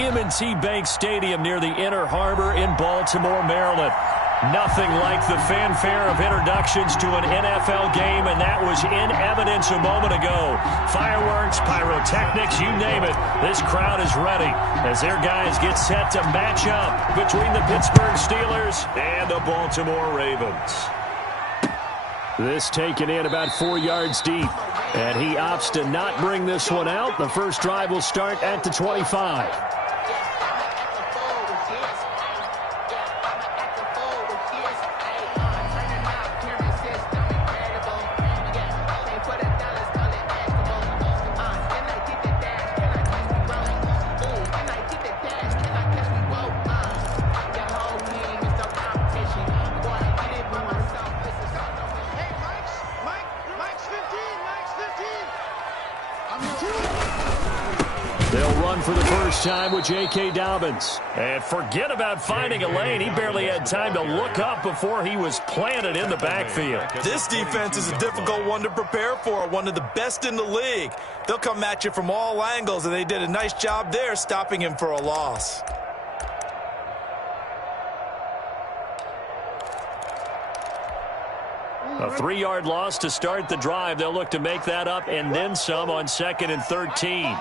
M&T Bank Stadium near the Inner Harbor in Baltimore, Maryland. Nothing like the fanfare of introductions to an NFL game, and that was in evidence a moment ago. Fireworks, pyrotechnics, you name it. This crowd is ready as their guys get set to match up between the Pittsburgh Steelers and the Baltimore Ravens. This taken in about 4 yards deep, and he opts to not bring this one out. The first drive will start at the 25. They'll run for the first time with J.K. Dobbins. And forget about finding a lane. He barely had time to look up before he was planted in the backfield. This defense is a difficult one to prepare for, one of the best in the league. They'll come at you from all angles, and they did a nice job there stopping him for a loss. A 3-yard loss to start the drive. They'll look to make that up and then some on 2nd and 13.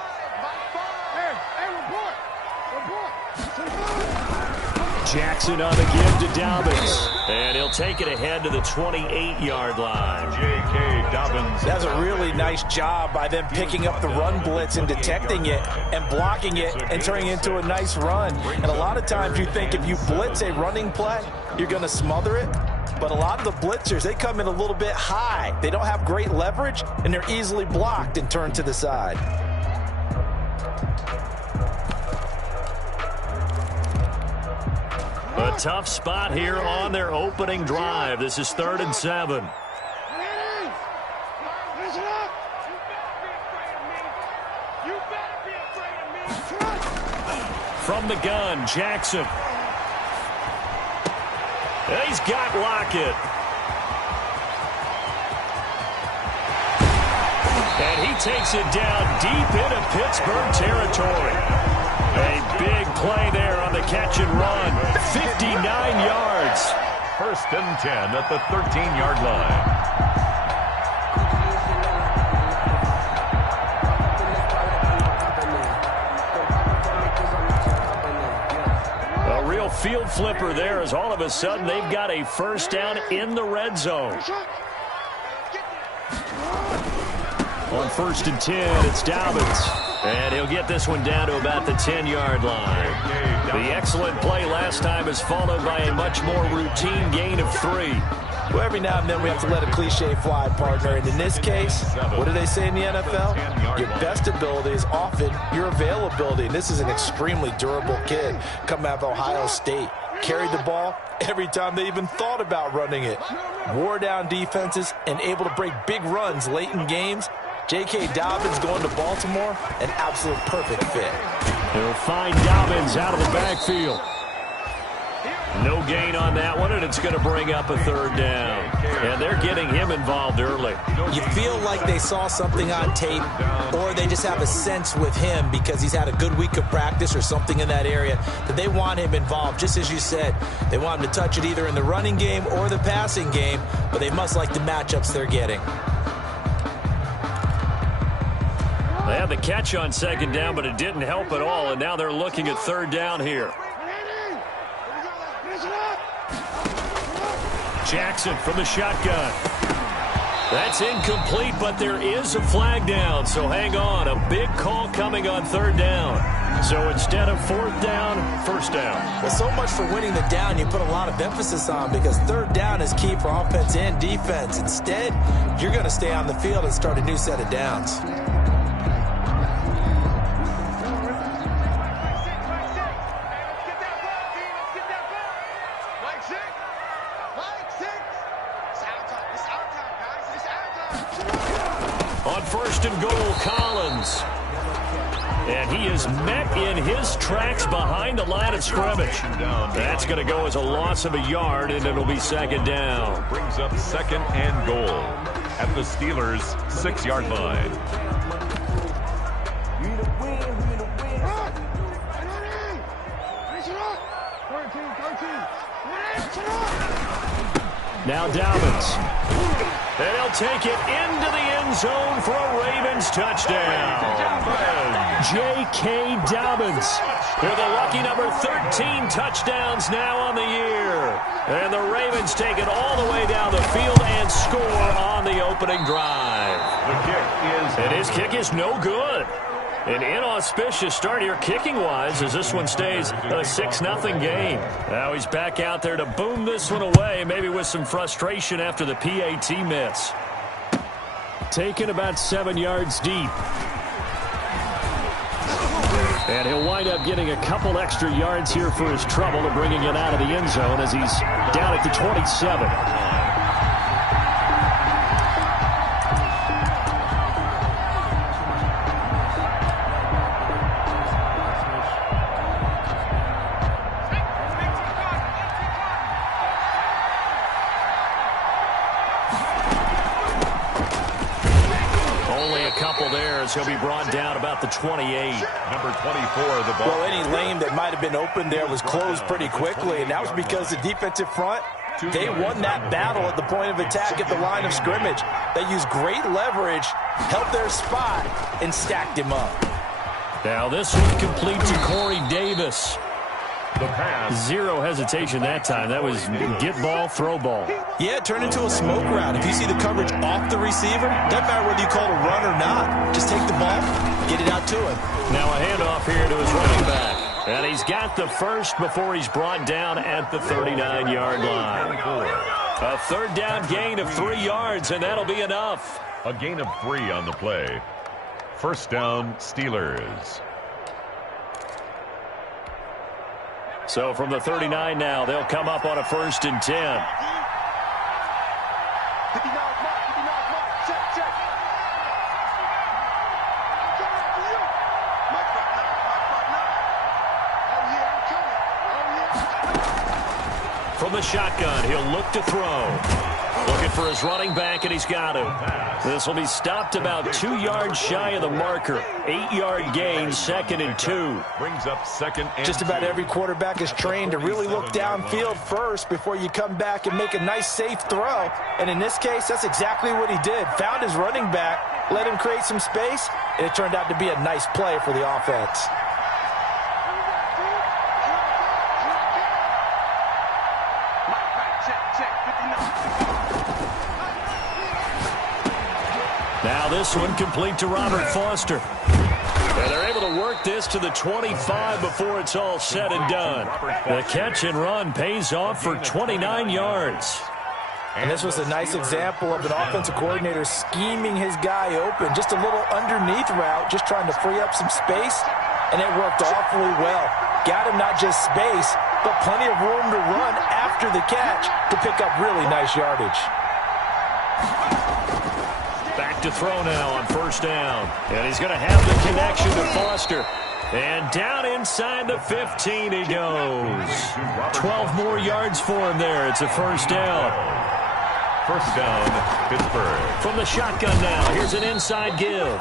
Jackson on the give to Dobbins. And he'll take it ahead to the 28-yard line. J.K. Dobbins. That's a really nice job by them picking up the run blitz and detecting it and blocking it and turning it into a nice run. And a lot of times you think if you blitz a running play, you're going to smother it. But a lot of the blitzers, they come in a little bit high. They don't have great leverage, and they're easily blocked and turned to the side. A tough spot here on their opening drive. This is 3rd and 7. From the gun, Jackson. He's got Lockett. And he takes it down deep into Pittsburgh territory. A big play there on the catch and run. 59 yards. 1st and 10 at the 13-yard line. A real field flipper there as all of a sudden they've got a first down in the red zone. On 1st and 10, it's Dobbins. And he'll get this one down to about the 10-yard line. The excellent play last time is followed by a much more routine gain of 3. Well, every now and then we have to let a cliche fly, partner. And in this case, what do they say in the NFL? Your best ability is often your availability. And this is an extremely durable kid coming out of Ohio State. Carried the ball every time they even thought about running it. Wore down defenses and able to break big runs late in games. J.K. Dobbins going to Baltimore, an absolute perfect fit. He'll find Dobbins out of the backfield. No gain on that one, and it's going to bring up a 3rd down. And they're getting him involved early. You feel like they saw something on tape, or they just have a sense with him because he's had a good week of practice or something in that area that they want him involved. Just as you said, they want him to touch it either in the running game or the passing game, but they must like the matchups they're getting. They had the catch on 2nd down, but it didn't help at all, and now they're looking at 3rd down here. Jackson from the shotgun. That's incomplete, but there is a flag down, so hang on. A big call coming on 3rd down. So instead of 4th down, 1st down. Well, so much for winning the down you put a lot of emphasis on because 3rd down is key for offense and defense. Instead, you're going to stay on the field and start a new set of downs. On 1st and goal, Collins. And he is met in his tracks behind the line of scrimmage. That's going to go as a loss of a yard, and it'll be 2nd down. Brings up 2nd and goal at the Steelers' 6-yard line. Now Dobbins. And he'll take it into the end zone for a Ravens touchdown. J.K. Dobbins with a lucky number 13 touchdowns now on the year. And the Ravens take it all the way down the field and score on the opening drive. And his kick is no good. An inauspicious start here kicking-wise as this one stays a 6-0 game. Now he's back out there to boom this one away, maybe with some frustration after the PAT miss. Taken about 7 yards deep. And he'll wind up getting a couple extra yards here for his trouble and bringing it out of the end zone as he's down at the 27. He'll be brought down about the 28. Number 24, the ball. Well, any lane that might have been open there was closed pretty quickly, and that was because the defensive front, they won that battle at the point of attack at the line of scrimmage. They used great leverage, held their spot, and stacked him up. Now this one complete to Corey Davis. The pass. Zero hesitation that time. That was get ball, throw ball. Yeah, it turned into a smoke route. If you see the coverage off the receiver, doesn't matter whether you call it a run or not. Just take the ball, get it out to him. Now a handoff here to his running back. And he's got the first before he's brought down at the 39-yard line. A third down gain of 3 yards, and that'll be enough. A gain of 3 on the play. First down, Steelers. So from the 39 now, they'll come up on a 1st and 10. From the shotgun, he'll look to throw. Looking for his running back, and he's got him. This will be stopped about 2 yards shy of the marker. 8-yard gain, 2nd and 2. Brings up 2nd and Just about every quarterback is trained to really look downfield first before you come back and make a nice, safe throw. And in this case, that's exactly what he did. Found his running back, let him create some space, and it turned out to be a nice play for the offense. Now this one complete to Robert Foster. And they're able to work this to the 25 before it's all said and done. The catch and run pays off for 29 yards. And this was a nice example of an offensive coordinator scheming his guy open. Just a little underneath route, just trying to free up some space, and it worked awfully well. Got him not just space, but plenty of room to run after the catch to pick up really nice yardage. Back to throw now on 1st down. And he's going to have the connection to Foster. And down inside the 15 he goes. 12 more yards for him there. It's a 1st down. First down, Pittsburgh. From the shotgun now, here's an inside give.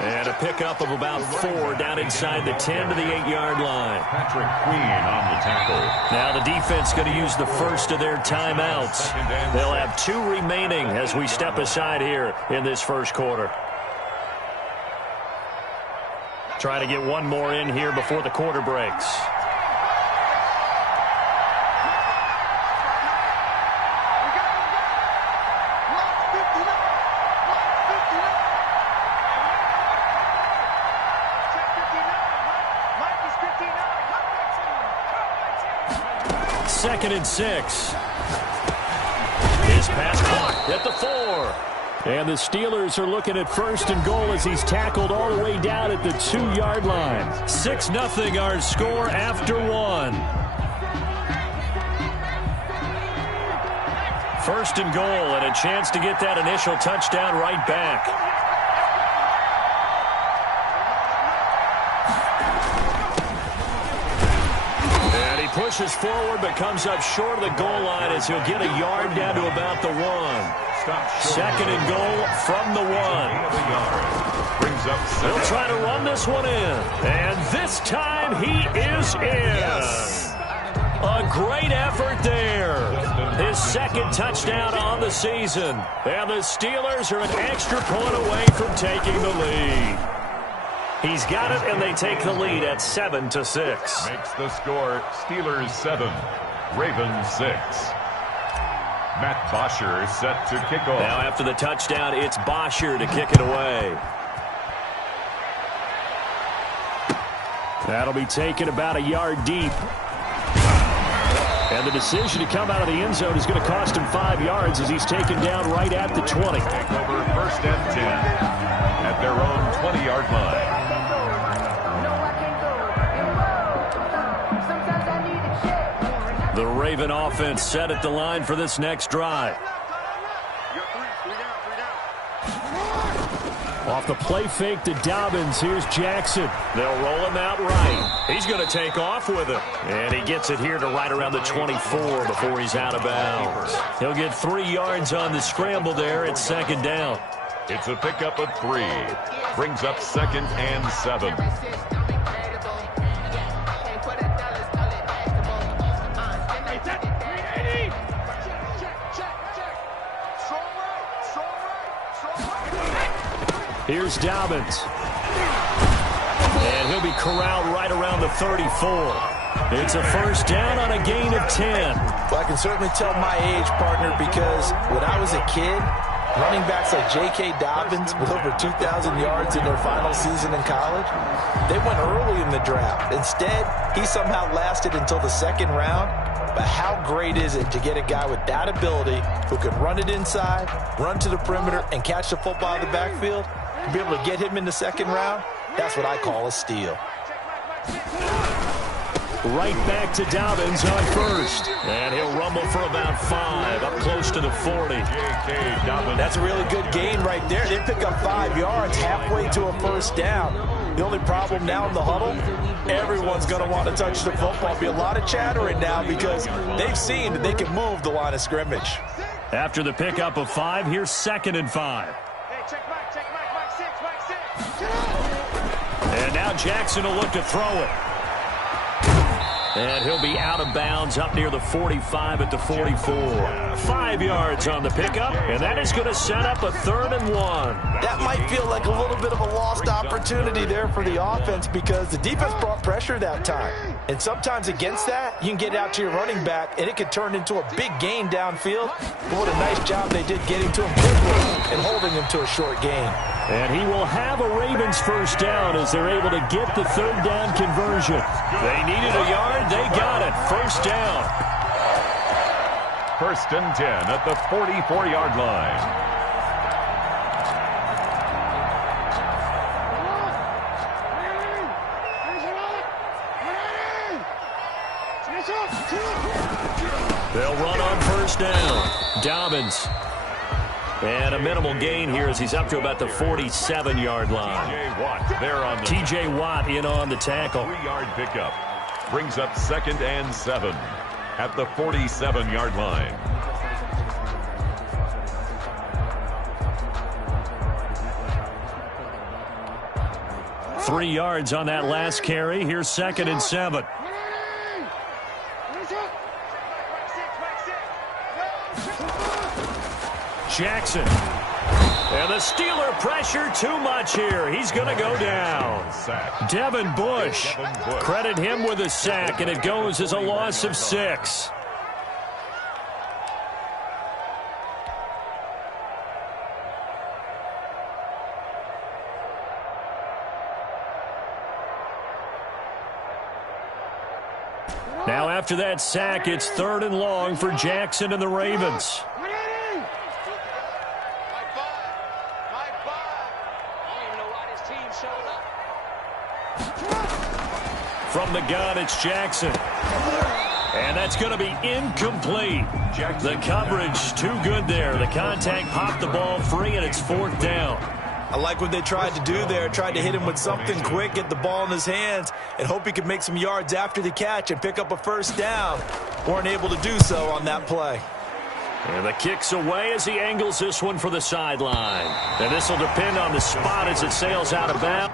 And a pickup of about 4 down inside the 10 to the 8-yard line. Patrick Queen on the tackle. Now the defense going to use the first of their timeouts. They'll have 2 remaining as we step aside here in this first quarter. Try to get one more in here before the quarter breaks. Second and 6. His pass caught at the 4. And the Steelers are looking at 1st and goal as he's tackled all the way down at the 2-yard line. 6-0 our score after 1. 1st and goal and a chance to get that initial touchdown right back. Pushes forward but comes up short of the goal line as he'll get a yard down to about the 1. 2nd and goal from the 1. He'll try to run this one in. And this time he is in. A great effort there. His second touchdown on the season. And the Steelers are an extra point away from taking the lead. He's got it, and they take the lead at 7-6. Makes the score Steelers 7, Ravens 6. Matt Bosher set to kick off. Now after the touchdown, it's Bosher to kick it away. That'll be taken about a yard deep. And the decision to come out of the end zone is going to cost him 5 yards as he's taken down right at the 20. Take over first and 10 at their own 20-yard line. The Raven offense set at the line for this next drive. Off the play fake to Dobbins. Here's Jackson. They'll roll him out right. He's going to take off with it. And he gets it here to right around the 24 before he's out of bounds. He'll get 3 yards on the scramble there at second down. It's a pickup of 3. Brings up 2nd and 7. Here's Dobbins. And he'll be corralled right around the 34. It's a first down on a gain of 10. Well, I can certainly tell my age, partner, because when I was a kid, running backs like J.K. Dobbins with over 2,000 yards in their final season in college, they went early in the draft. Instead, he somehow lasted until the 2nd round. But how great is it to get a guy with that ability who can run it inside, run to the perimeter, and catch the football out of the backfield? To be able to get him in the 2nd round, that's what I call a steal. Right back to Dobbins on first. And he'll rumble for about 5, up close to the 40. J.K. Dobbins. That's a really good gain right there. They pick up 5 yards halfway to a first down. The only problem now in the huddle, everyone's going to want to touch the football. Be a lot of chattering now because they've seen that they can move the line of scrimmage. After the pickup of 5, here's 2nd and 5. And now Jackson will look to throw it. And he'll be out of bounds up near the 45 at the 44. 5 yards on the pickup, and that is going to set up a 3rd and 1. That might feel like a little bit of a lost opportunity there for the offense because the defense brought pressure that time. And sometimes against that, you can get out to your running back, and it could turn into a big gain downfield. But what a nice job they did getting to him quickly and holding him to a short gain. And he will have a Ravens first down as they're able to get the 3rd down conversion. They needed a yard. They got it. First down. 1st and 10 at the 44-yard line. They'll run on first down. Dobbins. And a minimal gain here as he's up to about the 47-yard line. T.J. Watt there on the T.J. Watt in on the tackle. 3-yard pickup. Brings up 2nd and 7 at the 47-yard line. Three yards on that last carry. Here's 2nd and 7. Jackson. And the Steeler pressure too much here. He's going to go down. Devin Bush. Credit him with a sack, and it goes as a loss of 6. Now after that sack, it's 3rd and long for Jackson and the Ravens. From the gun, it's Jackson. And that's going to be incomplete. The coverage too good there. The contact popped the ball free, and it's 4th down. I like what they tried to do there. Tried to hit him with something quick, get the ball in his hands, and hope he could make some yards after the catch and pick up a first down. Weren't able to do so on that play. And the kick's away as he angles this one for the sideline. And this will depend on the spot as it sails out of bounds.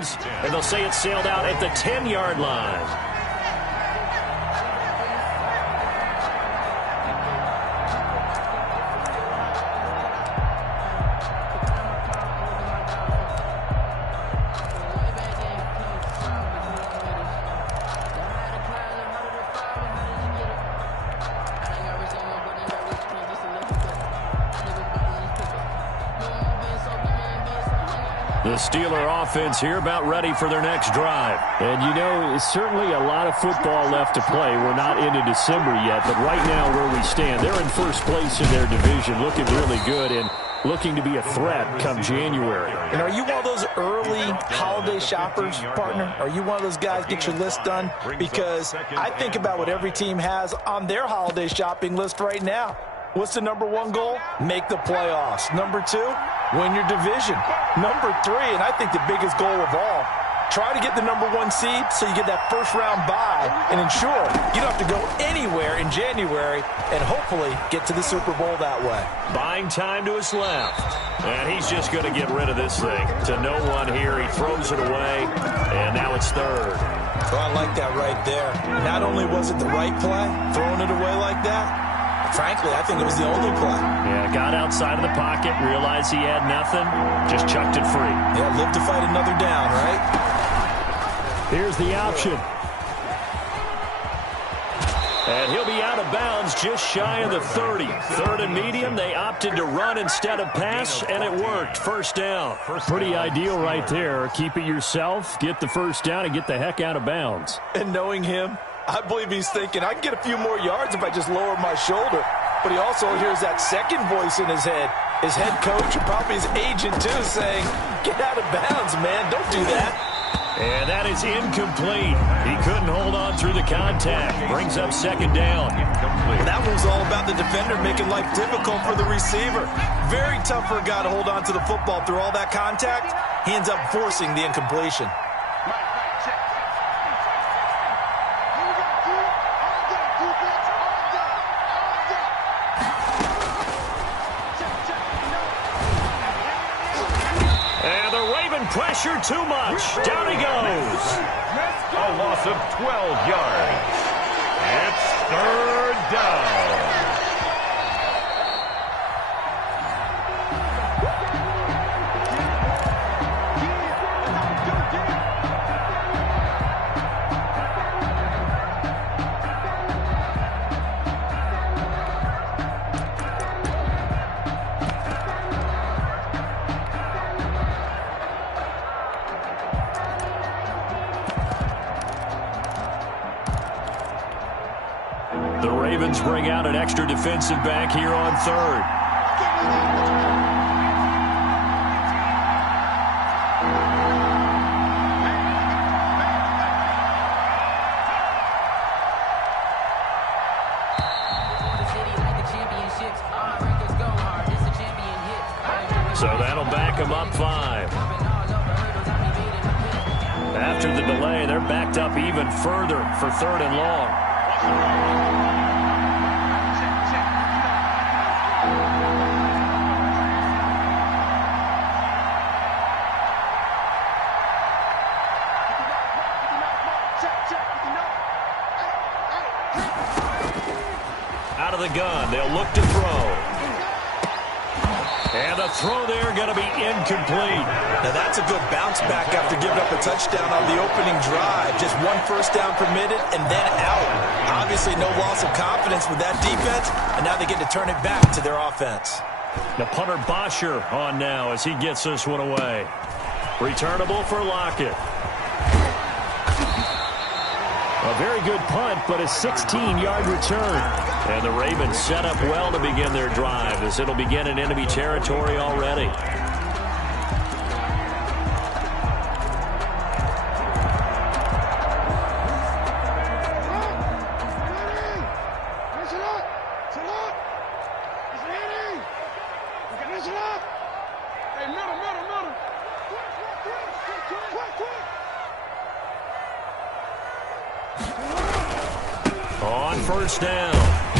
inbounds, and they'll say it's sailed out at the 10-yard line. The Steeler offense here about ready for their next drive. And, you know, it's certainly a lot of football left to play. We're not into December yet, but right now where we stand, they're in first place in their division, looking really good and looking to be a threat come January. And are you one of those early holiday shoppers, partner? Are you one of those guys get your list done? Because I think about what every team has on their holiday shopping list right now. What's the number one goal? Make the playoffs. Number two, win your division. Number three, and I think the biggest goal of all, try to get the number one seed so you get that first-round bye and ensure you don't have to go anywhere in January and hopefully get to the Super Bowl that way. Buying time to his left. And he's just going to get rid of this thing. To no one here, he throws it away, and now it's third. Well, I like that right there. Not only was it the right play, throwing it away like that, frankly, I think it was the only play. Yeah, got outside of the pocket, realized he had nothing, just chucked it free. Yeah, live to fight another down, right? Here's the option. And he'll be out of bounds just shy of the 30. Third and medium, they opted to run instead of pass, and it worked. First down. Pretty ideal right there. Keep it yourself, get the first down, and get the heck out of bounds. And knowing him, I believe he's thinking, I can get a few more yards if I just lower my shoulder. But he also hears that second voice in his head. His head coach and probably his agent, too, saying, get out of bounds, man. Don't do that. And that is incomplete. He couldn't hold on through the contact. Brings up second down. That was all about the defender making life difficult for the receiver. Very tough for a guy to hold on to the football through all that contact. He ends up forcing the incompletion. Pressure too much. Down he goes. A loss of 12 yards. It's third down. The Ravens bring out an extra defensive back here on third. So that'll back them up 5. After the delay, they're backed up even further for third and long. Out of the gun, they'll look to throw. And the throw there going to be incomplete. Now that's a good bounce back after giving up a touchdown on the opening drive. Just one first down permitted and then out. Obviously no loss of confidence with that defense, and now they get to turn it back to their offense. The punter Bosher on now as he gets this one away. Returnable for Lockett. A very good punt, but a 16-yard return. And the Ravens set up well to begin their drive as it'll begin in enemy territory already. On first down,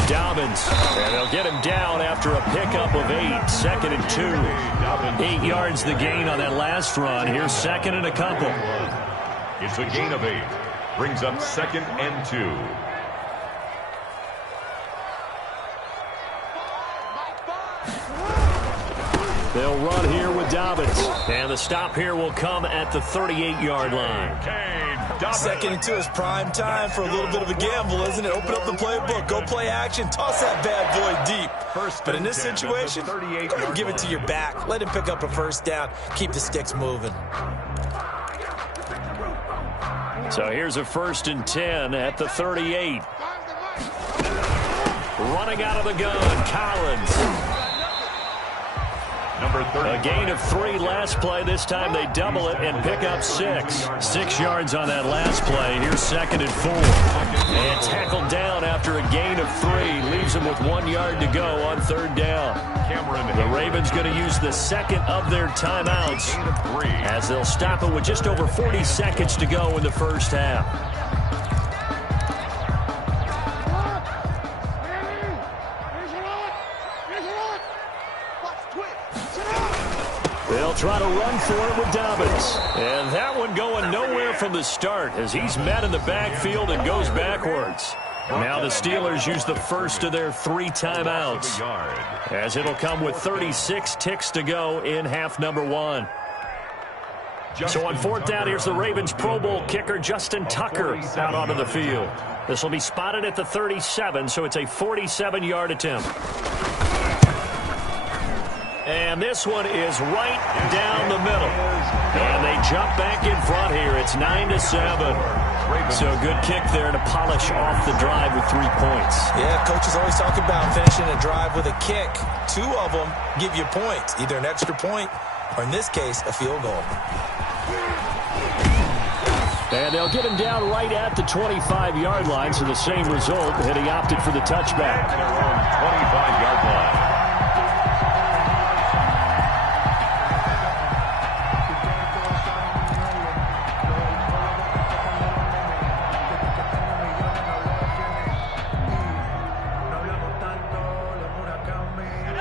Dobbins. And they'll get him down after a pickup of 8. 2nd and 2. 8 yards the gain on that last run. Here's 2nd and a couple. It's a gain of 8. Brings up 2nd and 2. They'll run here with Dobbins. And the stop here will come at the 38-yard line. 2nd and 2 is prime time for a little bit of a gamble, isn't it? Open up the playbook. Go play action. Toss that bad boy deep. But in this situation, go ahead and give it to your back. Let him pick up a first down. Keep the sticks moving. So here's a 1st and 10 at the 38. Running out of the gun, Collins. A gain of 3 last play. This time they double it and pick up 6. 6 yards on that last play. Here's 2nd and 4. And tackled down after a gain of 3. Leaves them with 1 yard to go on 3rd down. The Ravens going to use the 2nd of their timeouts as they'll stop it with just over 40 seconds to go in the first half. They'll try to run for it with Dobbins. And that one going nowhere from the start as he's met in the backfield and goes backwards. Now the Steelers use the first of their 3 timeouts as it'll come with 36 ticks to go in half number 1. So on 4th down, here's the Ravens Pro Bowl kicker Justin Tucker out onto the field. This will be spotted at the 37, so it's a 47-yard attempt. And this one is right down the middle. And they jump back in front here. It's 9-7. So good kick there to polish off the drive with 3 points. Yeah, coaches always talk about finishing a drive with a kick. 2 of them give you points, either an extra point or, in this case, a field goal. And they'll get him down right at the 25-yard line, so the same result, and he opted for the touchback. Their own 25-yard line.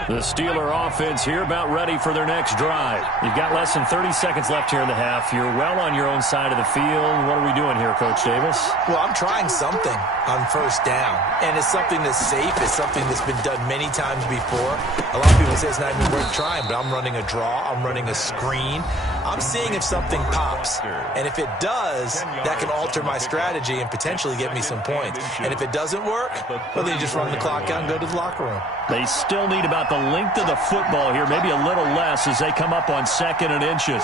The Steeler offense here about ready for their next drive. You've got less than 30 seconds left here in the half. You're well on your own side of the field. What are we doing here, Coach Davis? Well, I'm trying something on 1st down. And it's something that's safe. It's something that's been done many times before. A lot of people say it's not even worth trying, but I'm running a draw. I'm running a screen. I'm seeing if something pops. And if it does, that can alter my strategy and potentially get me some points. And if it doesn't work, well, then you just run the clock out and go to the locker room. They still need about the length of the football here, maybe a little less as they come up on 2nd and inches.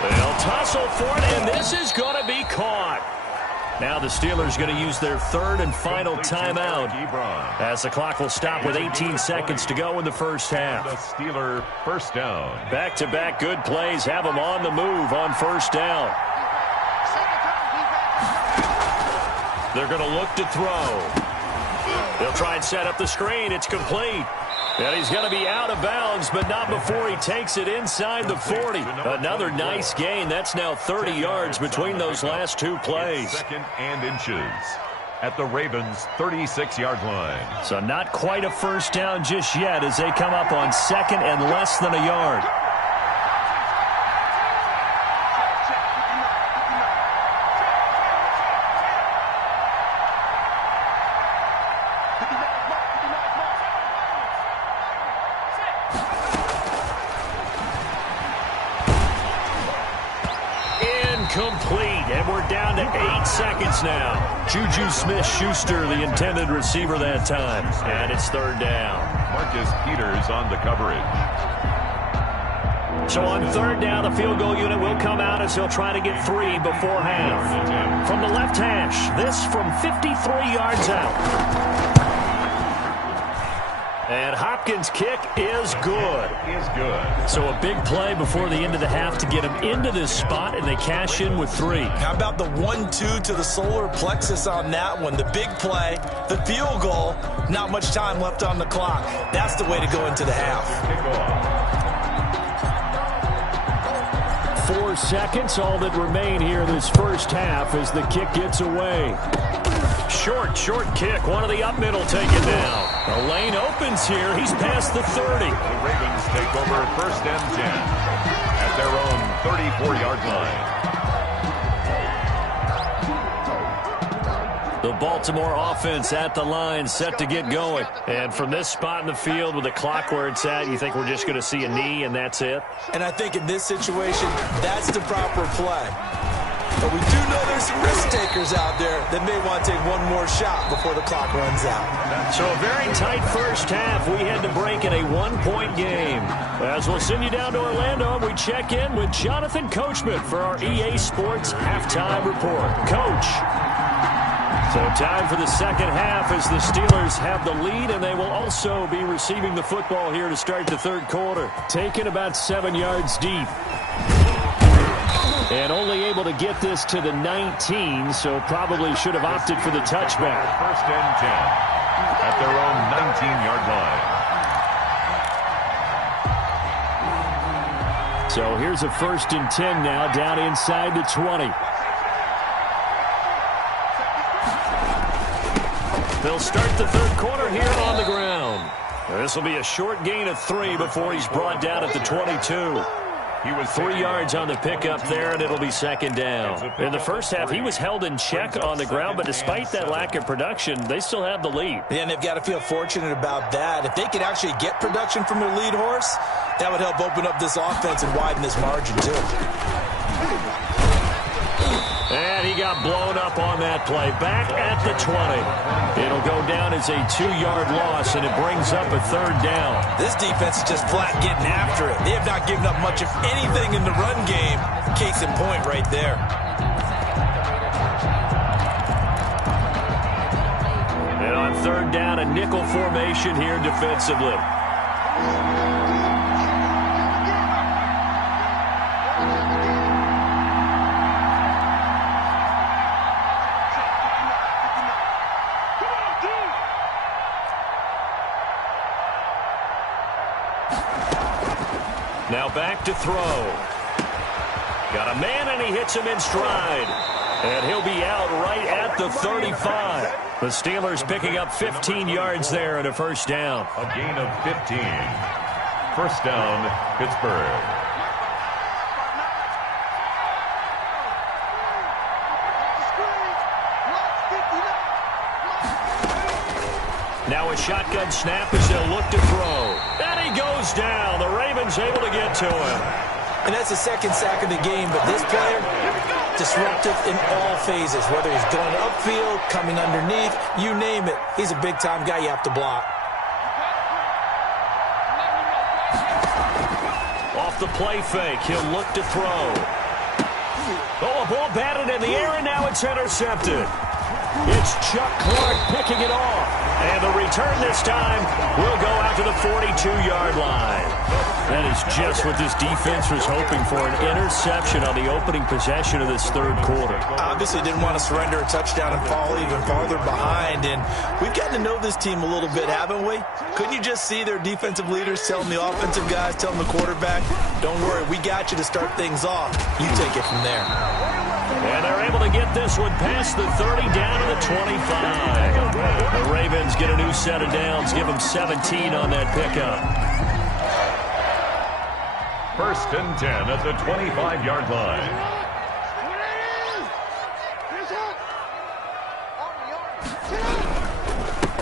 They'll tussle for it, and this is going to be caught. Now the Steelers going to use their 3rd and final timeout as the clock will stop with 18 seconds to go in the first half. The Steeler first down. Back-to-back good plays have them on the move on 1st down. They're going to look to throw. They'll try and set up the screen. It's complete. And he's going to be out of bounds, but not before he takes it inside the 40. Another nice gain. That's now 30 yards between those last 2 plays. 2nd and inches at the Ravens' 36-yard line. So not quite a first down just yet as they come up on 2nd and less than a yard. Complete, and we're down to 8 seconds now. Juju Smith-Schuster, the intended receiver that time. And it's 3rd down. Marcus Peters on the coverage. So on 3rd down, the field goal unit will come out as they'll try to get 3 before half. From the left hash, this from 53 yards out. And Hopkins' kick is good. Good. So a big play before the end of the half to get him into this spot, and they cash in with 3. How about the 1-2 to the solar plexus on that one? The big play, the field goal, not much time left on the clock. That's the way to go into the half. 4 seconds, all that remain here this first half as the kick gets away. Short kick. One of the up middle taken down. The lane opens here. He's past the 30. The Ravens take over 1st and 10 at their own 34-yard line. The Baltimore offense at the line, set to get going. And from this spot in the field with the clock where it's at, you think we're just going to see a knee and that's it? And I think in this situation, that's the proper play. But we do know there's some risk takers out there that may want to take one more shot before the clock runs out. So a very tight first half. We had to break in a 1-point game. As we'll send you down to Orlando, we check in with Jonathan Coachman for our EA Sports Halftime Report. Coach. So time for the second half as the Steelers have the lead, and they will also be receiving the football here to start the third quarter. Taken about 7 yards deep. And only able to get this to the 19, so probably should have opted for the touchback. 1st and 10 at their own 19-yard line. So here's a 1st and 10 now, down inside the 20. They'll start the third quarter here on the ground. This will be a short gain of 3 before he's brought down at the 22. He was 3 yards on the pickup there, and it'll be second down. In the first half, he was held in check on the ground, but despite that lack of production, they still have the lead. Yeah, and they've got to feel fortunate about that. If they could actually get production from their lead horse, that would help open up this offense and widen this margin, too. And he got blown up on that play. Back at the 20. It'll go down as a 2-yard loss, and it brings up a 3rd down. This defense is just flat getting after it. They have not given up much of anything in the run game. Case in point right there. And on 3rd down, a nickel formation here defensively. Now back to throw. Got a man, and he hits him in stride. And he'll be out right at the 35. The Steelers picking up 15 yards there and a 1st down. A gain of 15. 1st down, Pittsburgh. Now a shotgun snap as they'll look to throw. And he goes down. The Ravens able to get to him. And that's the 2nd sack of the game, but this player, disruptive in all phases, whether he's going upfield, coming underneath, you name it. He's a big-time guy you have to block. Off the play fake, he'll look to throw. Oh, a ball batted in the air, and now it's intercepted. It's Chuck Clark picking it off. And the return this time will go out to the 42-yard line. That is just what this defense was hoping for, an interception on the opening possession of this third quarter. Obviously didn't want to surrender a touchdown and fall even farther behind. And we've gotten to know this team a little bit, haven't we? Couldn't you just see their defensive leaders telling the offensive guys, telling the quarterback, don't worry, we got you to start things off. You take it from there. And they're able to get this one past the 30 down to the 25. The Ravens get a new set of downs, give them 17 on that pickup. 1st and 10 at the 25-yard line.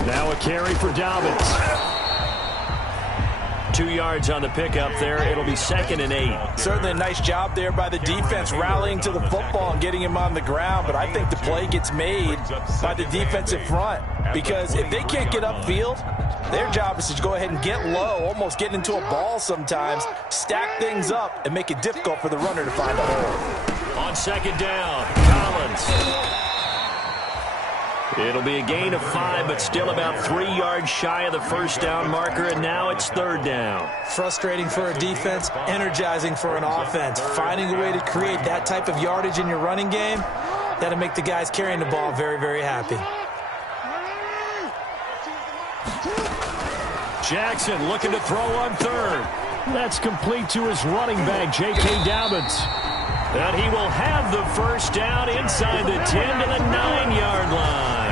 Now a carry for Dobbins. 2 yards on the pickup there. It'll be 2nd and 8. Certainly a nice job there by the defense rallying to the football and getting him on the ground, but I think the play gets made by the defensive front because if they can't get upfield, their job is to go ahead and get low, almost get into a ball sometimes, stack things up, and make it difficult for the runner to find a hole. On 2nd down, Collins. It'll be a gain of 5, but still about 3 yards shy of the first down marker, and now it's third down. Frustrating for a defense, energizing for an offense. Finding a way to create that type of yardage in your running game, that'll make the guys carrying the ball very, very happy. Jackson looking to throw on third. That's complete to his running back, J.K. Dobbins. And he will have the first down inside the 10 to the 9-yard line.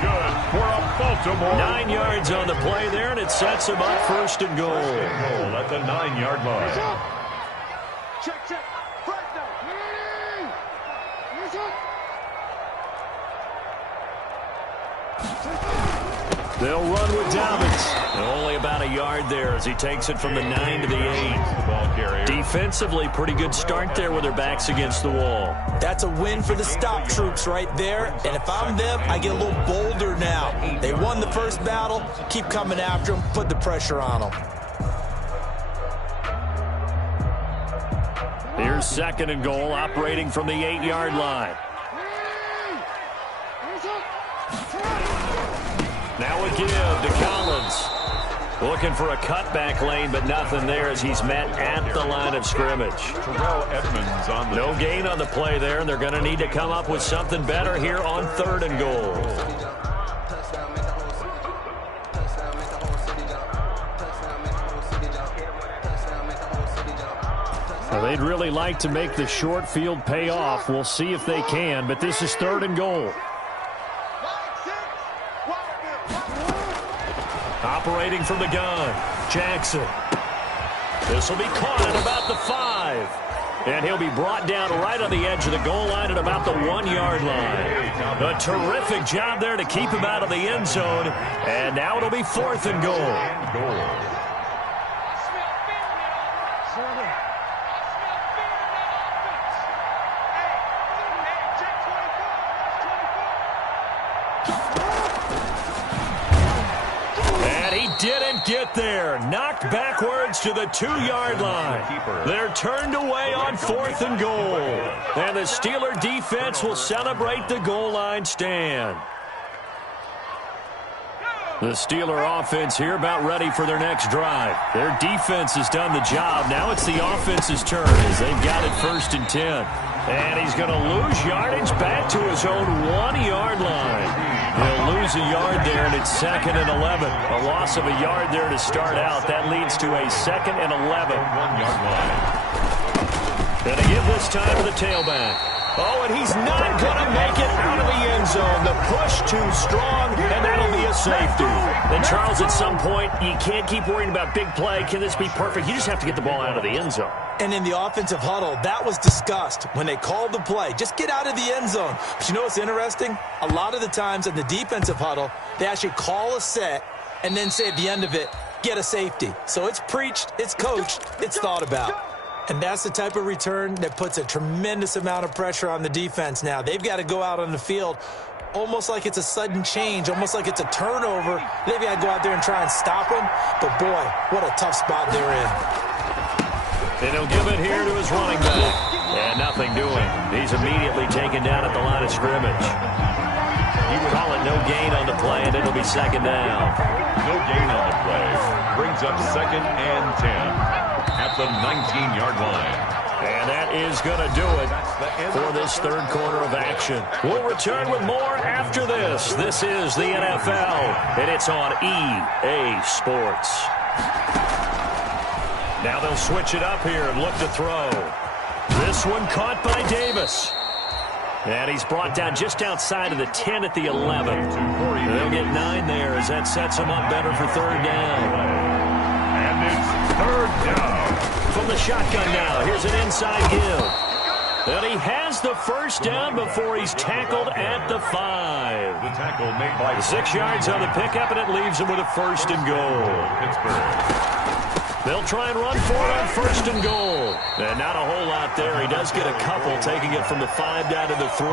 Good for a Baltimore. 9 yards on the play there, and it sets him up first and goal. At the 9-yard line. Check. First down. They'll run with Dobbins. Only about a yard there as he takes it from the 9 to the 8. Ball carrier. Defensively, pretty good start there with their backs against the wall. That's a win for the stop troops right there. And if I'm them, I get a little bolder now. They won the first battle. Keep coming after them. Put the pressure on them. Here's second and goal, operating from the 8-yard line. Now a give to Collins. Looking for a cutback lane, but nothing there as he's met at the line of scrimmage. Terrell Edmonds on the No gain on the play there, and they're going to need to come up with something better here on third and goal. Well, they'd really like to make the short field pay off. We'll see if they can, but this is third and goal. Operating from the gun, Jackson. This will be caught at about the 5. And he'll be brought down right on the edge of the goal line at about the 1-yard line. A terrific job there to keep him out of the end zone. And now it'll be fourth and goal. Didn't get there. Knocked backwards to the 2-yard line. They're turned away on fourth and goal. And the Steeler defense will celebrate the goal line stand. The Steeler offense here about ready for their next drive. Their defense has done the job. Now it's the offense's turn as they've got it first and 10. And he's going to lose yardage back to his own 1-yard line. He'll lose a yard there, and it's second and 11. A loss of a yard there to start out. That leads to a second and 11. 1-yard line. And to give this time to the tailback. Oh, and he's not going to make it out of the end zone. The push too strong, and that'll be a safety. And, Charles, at some point, you can't keep worrying about big play. Can this be perfect? You just have to get the ball out of the end zone. And in the offensive huddle, that was discussed when they called the play. Just get out of the end zone. But you know what's interesting? A lot of the times in the defensive huddle, they actually call a set and then say at the end of it, get a safety. So it's preached, it's coached, it's thought about. And that's the type of return that puts a tremendous amount of pressure on the defense now. They've got to go out on the field almost like it's a sudden change, almost like it's a turnover. They've got to go out there and try and stop them. But, boy, what a tough spot they're in. And he'll give it here to his running back. And nothing doing. He's immediately taken down at the line of scrimmage. You would call it no gain on the play, and it'll be second down. No gain on the play. Brings up second and 10 at the 19-yard line. And that is going to do it for this third quarter of action. We'll return with more after this. This is the NFL, and it's on EA Sports. Now they'll switch it up here and look to throw. This one caught by Davis. And he's brought down just outside of the 10 at the 11. They'll get 9 there as that sets him up better for third down. And it's third down. From the shotgun now, here's an inside give. And he has the first down before he's tackled at the 5. The tackle made by 6 yards on the pickup, and it leaves him with a first and goal. Pittsburgh. They'll try and run for it on first and goal. And not a whole lot there. He does get a couple, taking it from the 5 down to the 3.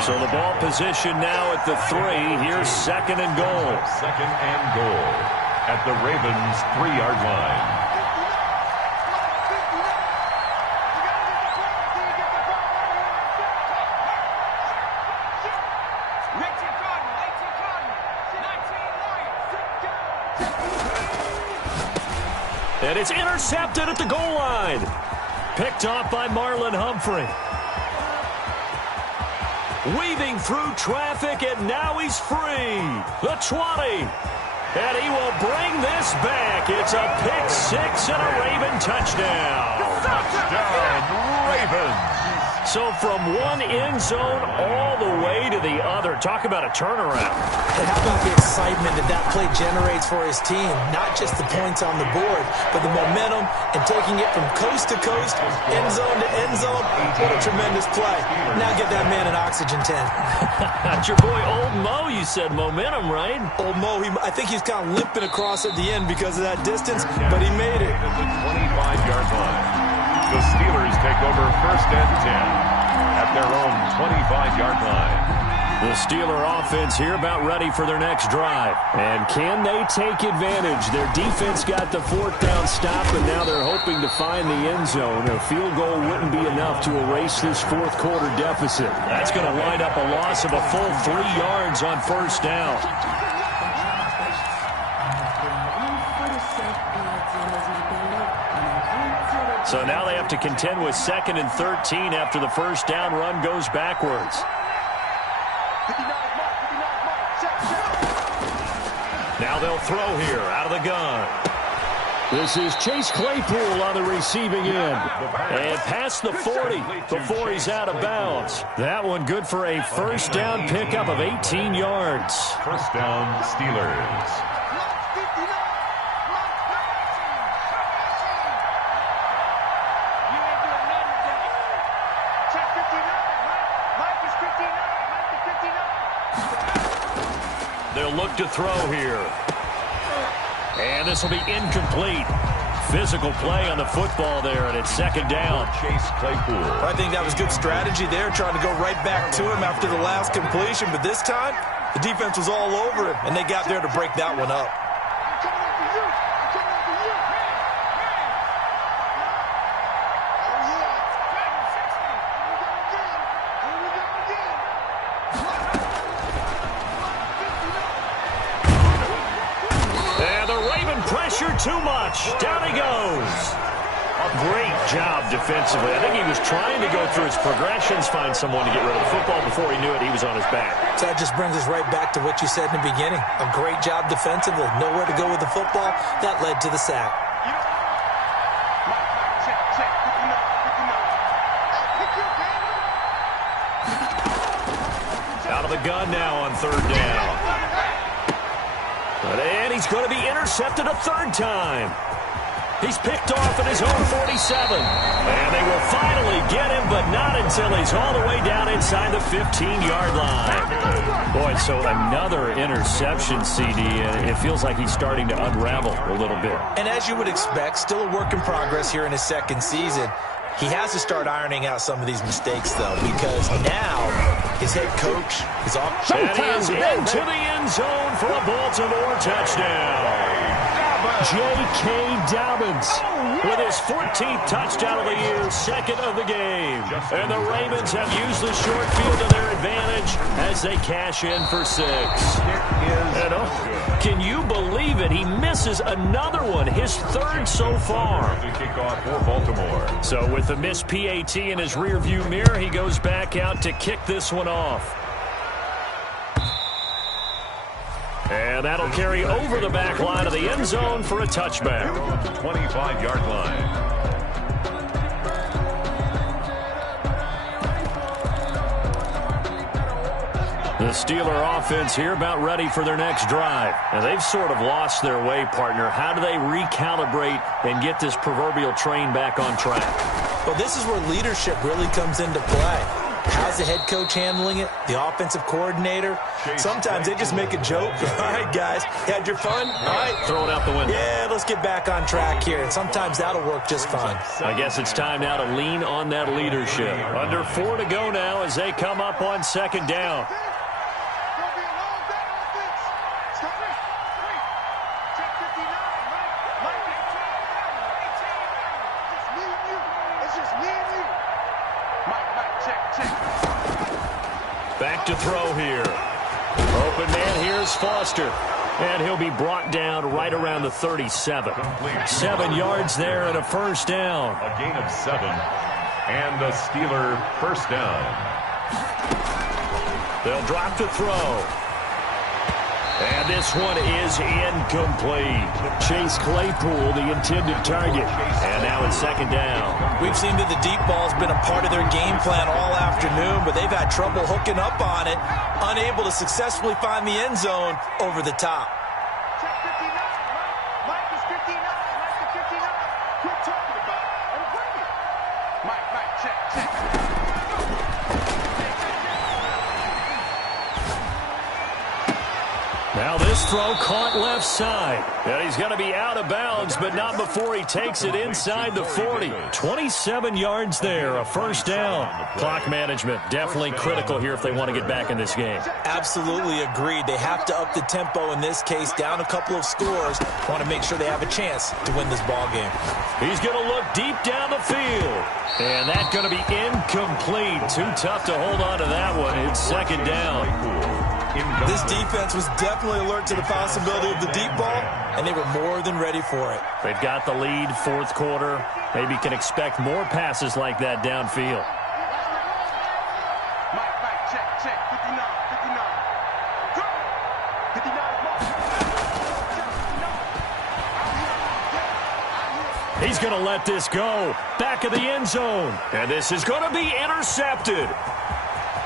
So the ball position now at the 3. Here's second and goal. Second and goal at the Ravens' 3-yard line. And it's intercepted at the goal line. Picked off by Marlon Humphrey. Weaving through traffic, and now he's free. The 20. And he will bring this back. It's a pick six and a Raven touchdown. Touchdown, Ravens. So from one end zone all the way to the other. Talk about a turnaround. And how about the excitement that play generates for his team? Not just the points on the board, but the momentum and taking it from coast to coast, end zone to end zone. What a tremendous play. Now get that man an oxygen tent. That's your boy Old Mo. You said momentum, right? Old Mo, I think he's kind of limping across at the end because of that distance, but he made it. At the 25-yard line. The Steelers take over 1st and 10 at their own 25-yard line. The Steeler offense here about ready for their next drive. And can they take advantage? Their defense got the 4th down stop, and now they're hoping to find the end zone. A field goal wouldn't be enough to erase this 4th quarter deficit. That's going to wind up a loss of a full 3 yards on 1st down. So now they have to contend with 2nd and 13 after the 1st down run goes backwards. Now they'll throw here out of the gun. This is Chase Claypool on the receiving end. And past the 40 before he's out of bounds. That one good for a 1st down pickup of 18 yards. 1st down, Steelers. They'll look to throw here. And this will be incomplete. Physical play on the football there, and it's 2nd down. Chase Claypool. I think that was good strategy there, trying to go right back to him after the last completion. But this time, the defense was all over him, and they got there to break that one up. Too much. Down he goes. Great job defensively. I think he was trying to go through his progressions, find someone to get rid of the football. Before he knew it, he was on his back. So that just brings us right back to what you said in the beginning. A great job defensively. Nowhere to go with the football. That led to the sack. Out of the gun now on 3rd down. And he's going to be intercepted a 3rd time. He's picked off at his own 47. And they will finally get him, but not until he's all the way down inside the 15-yard line. Boy, so another interception, CD, and it feels like he's starting to unravel a little bit. And as you would expect, still a work in progress here in his 2nd season. He has to start ironing out some of these mistakes, though, because now his head coach is off. And he is into the end zone for a Baltimore touchdown. J.K. Dobbins with his 14th touchdown of the year, 2nd of the game. And the Ravens have used the short field to their advantage as they cash in for 6. And can you believe it? He misses another one, his 3rd so far. Kickoff for Baltimore. So with the missed PAT in his rearview mirror, he goes back out to kick this one off. And that'll carry over the back line of the end zone for a touchback. 25-yard line. The Steeler offense here about ready for their next drive. And they've sort of lost their way, partner. How do they recalibrate and get this proverbial train back on track? Well, this is where leadership really comes into play. How's the head coach handling it? The offensive coordinator? Sometimes they just make a joke. All right, guys, you had your fun? All right. Throw it out the window. Yeah, let's get back on track here. And sometimes that'll work just fine. I guess it's time now to lean on that leadership. Under 4 to go now as they come up on 2nd down. Back to throw here. Open man, here's Foster. And he'll be brought down right around the 37. 7 yards there and a first down. A gain of 7 and a Steeler first down. They'll drop to throw. And this one is incomplete. Chase Claypool, the intended target. And now it's second down. We've seen that the deep ball's been a part of their game plan all afternoon, but they've had trouble hooking up on it, unable to successfully find the end zone over the top. Check 59. Mike is 59. Mike is 59. Quit talking about it and bring it. Mike, check. Now this throw caught left side. And he's going to be out of bounds, but not before he takes it inside the 40. 27 yards there, a first down. Clock management definitely critical here if they want to get back in this game. Absolutely agreed. They have to up the tempo in this case, down a couple of scores. Want to make sure they have a chance to win this ball game. He's going to look deep down the field. And that's going to be incomplete. Too tough to hold on to that one. It's second down. This defense was definitely alert to the possibility of the deep ball, and they were more than ready for it. They've got the lead, fourth quarter. Maybe can expect more passes like that downfield. Mike, check. 59. 59. He's going to let this go. Back of the end zone. And this is going to be intercepted.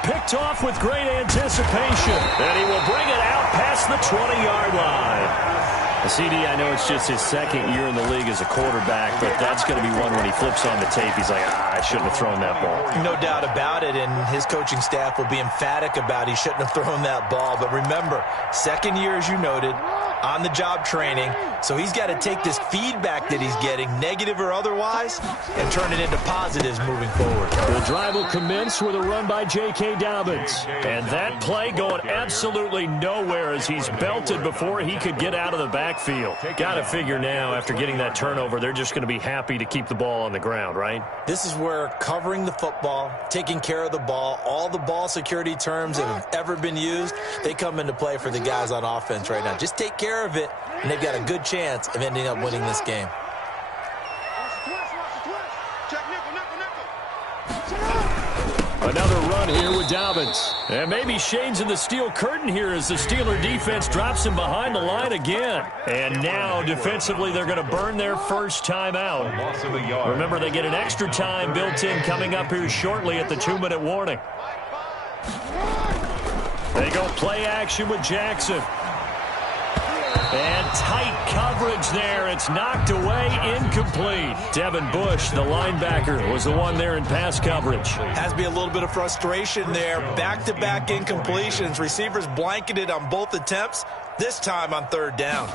Picked off with great anticipation. And he will bring it out past the 20-yard line. CD, I know it's just his second year in the league as a quarterback, but that's going to be one when he flips on the tape. He's like, I shouldn't have thrown that ball. No doubt about it, and his coaching staff will be emphatic about he shouldn't have thrown that ball. But remember, second year, as you noted, on-the-job training, so he's got to take this feedback that he's getting, negative or otherwise, and turn it into positives moving forward. The drive will commence with a run by J.K. Dobbins. And that play going absolutely nowhere as he's belted before he could get out of the backfield. Got to figure now, after getting that turnover, they're just going to be happy to keep the ball on the ground, right? This is where covering the football, taking care of the ball, all the ball security terms that have ever been used, they come into play for the guys on offense right now. Just take care of it, and they've got a good chance of ending up winning this game. Check nickel. Another run here with Dobbins. And maybe Shane's in the steel curtain here as the Steeler defense drops him behind the line again. And now, defensively, they're going to burn their first time out. Remember, they get an extra time built in coming up here shortly at the 2-minute warning. They go play action with Jackson. And tight coverage there. It's knocked away, incomplete. Devin Bush, the linebacker, was the one there in pass coverage. Has to be a little bit of frustration there. Back-to-back incompletions. Receivers blanketed on both attempts, this time on third down.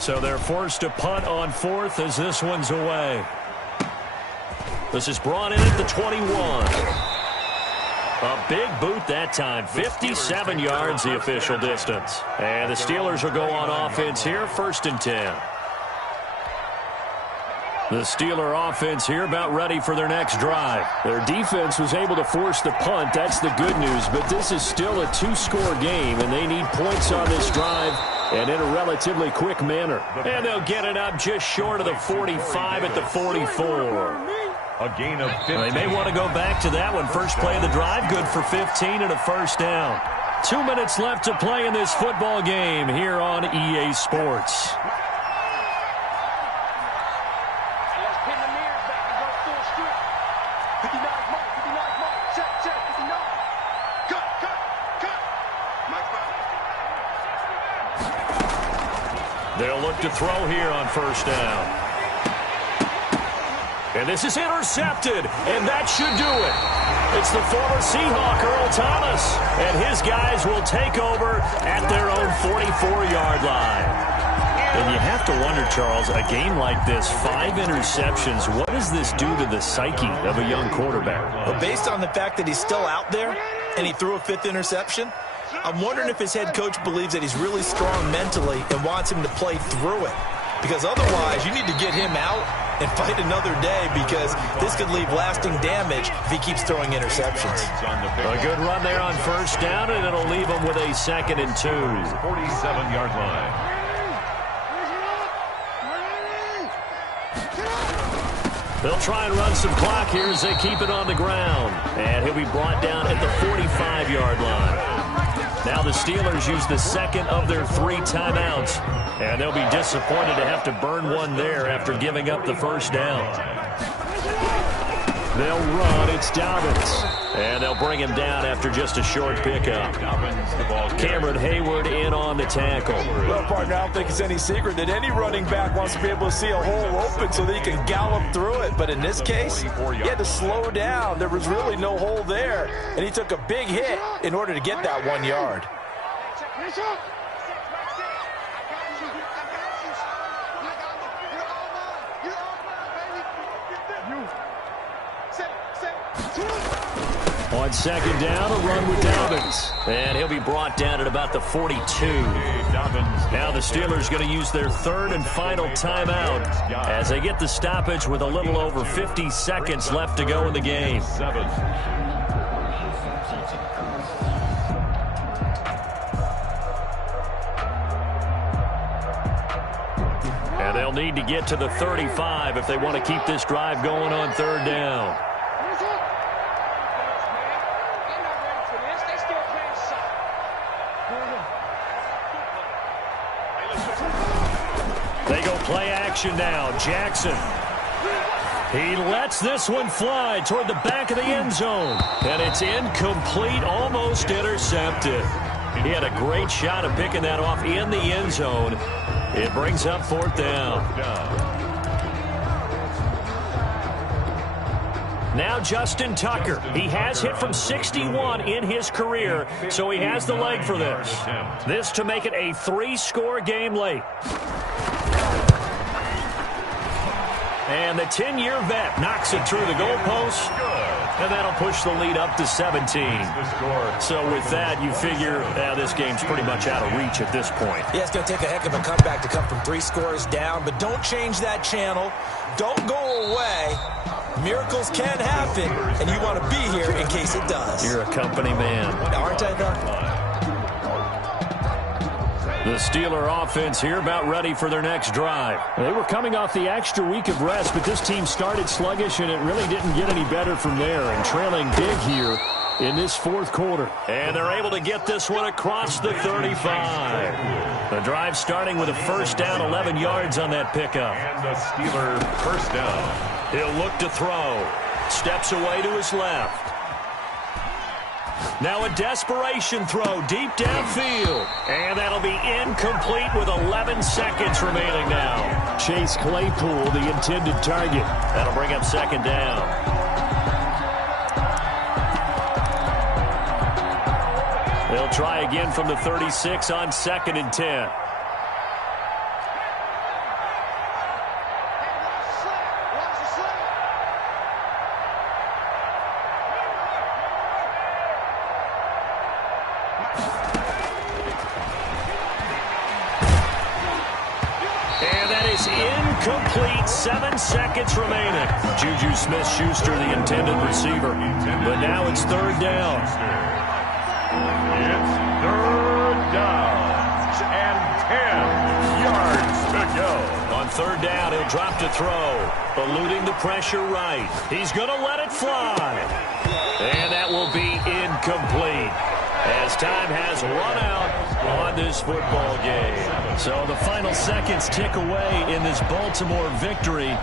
So they're forced to punt on fourth as this one's away. This is brought in at the 21. A big boot that time. 57 yards the official distance. And the Steelers will go on offense here, 1st and 10. The Steeler offense here about ready for their next drive. Their defense was able to force the punt. That's the good news. But this is still a 2-score game, and they need points on this drive and in a relatively quick manner. And they'll get it up just short of the 45 at the 44. A gain of 15. They may want to go back to that one. First play of the drive, good for 15 and a first down. 2 minutes left to play in this football game here on EA Sports. Let's pin the mirrors back and go full strip. 59 Mike. Check, 59. Cut. Mike's back. They'll look to throw here on first down. And this is intercepted, and that should do it. It's the former Seahawk, Earl Thomas, and his guys will take over at their own 44-yard line. And you have to wonder, Charles, a game like this, 5 interceptions, what does this do to the psyche of a young quarterback? But based on the fact that he's still out there and he threw a 5th interception, I'm wondering if his head coach believes that he's really strong mentally and wants him to play through it. because otherwise you need to get him out and fight another day, because this could leave lasting damage if he keeps throwing interceptions. A good run there on first down, and it'll leave him with a 2nd and 2. 47-yard line. They'll try and run some clock here as they keep it on the ground. And he'll be brought down at the 45-yard line. Now the Steelers use the 2nd of their 3 timeouts. And they'll be disappointed to have to burn one there after giving up the first down. They'll run. It's Dobbins. And they'll bring him down after just a short pickup. Cameron Hayward in on the tackle. Well, partner, I don't think it's any secret that any running back wants to be able to see a hole open so that he can gallop through it. But in this case, he had to slow down. There was really no hole there. And he took a big hit in order to get that 1 yard. On 2nd down, a run with Dobbins. And he'll be brought down at about the 42. Now the Steelers going to use their 3rd and final timeout as they get the stoppage with a little over 50 seconds left to go in the game. And they'll need to get to the 35 if they want to keep this drive going on 3rd down. They go play action now. Jackson. He lets this one fly toward the back of the end zone. And it's incomplete, almost intercepted. He had a great shot of picking that off in the end zone. It brings up 4th down. Now Justin Tucker. He has hit from 61 in his career, so he has the leg for this. This to make it a 3-score game late. And the 10-year vet knocks it through the goalpost, and that'll push the lead up to 17. So with that, you figure this game's pretty much out of reach at this point. Yeah, it's going to take a heck of a comeback to come from 3 scores down, but don't change that channel. Don't go away. Miracles can happen, and you want to be here in case it does. You're a company man. Aren't I, though? The Steeler offense here about ready for their next drive. They were coming off the extra week of rest, but this team started sluggish, and it really didn't get any better from there, and trailing big here in this 4th quarter. And they're able to get this one across the 35. The drive starting with a first down, 11 yards on that pickup. And the Steeler first down. He'll look to throw. Steps away to his left. Now a desperation throw deep downfield. And that'll be incomplete with 11 seconds remaining now. Chase Claypool, the intended target. That'll bring up 2nd down. They'll try again from the 36 on 2nd and 10. Incomplete, 7 seconds remaining. Juju Smith-Schuster, the intended receiver. But now it's 3rd down. It's 3rd down and 10 yards to go. On 3rd down, he'll drop to throw. Eluding the pressure right. He's going to let it fly. And that will be incomplete, as time has run out on this football game. So the final seconds tick away in this Baltimore victory.